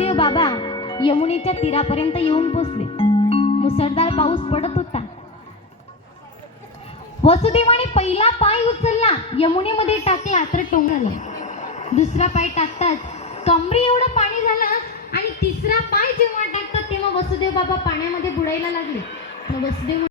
त्यावेळेला बाबा यमुनेच्या तीरापर्यंत येऊन पोचले. मुसळधार पाऊस पडत होता. वसुदेवाने पहिला पाय उचलला यमुनेमध्ये टाकला तर टोंगला दुसरा पाय टाकताच कमरी एवढं पाणी झालं आणि तिसरा पाय जेव्हा टाकतात तेव्हा वसुदेव बाबा पाण्यामध्ये बुडायला लागले. वसुदेव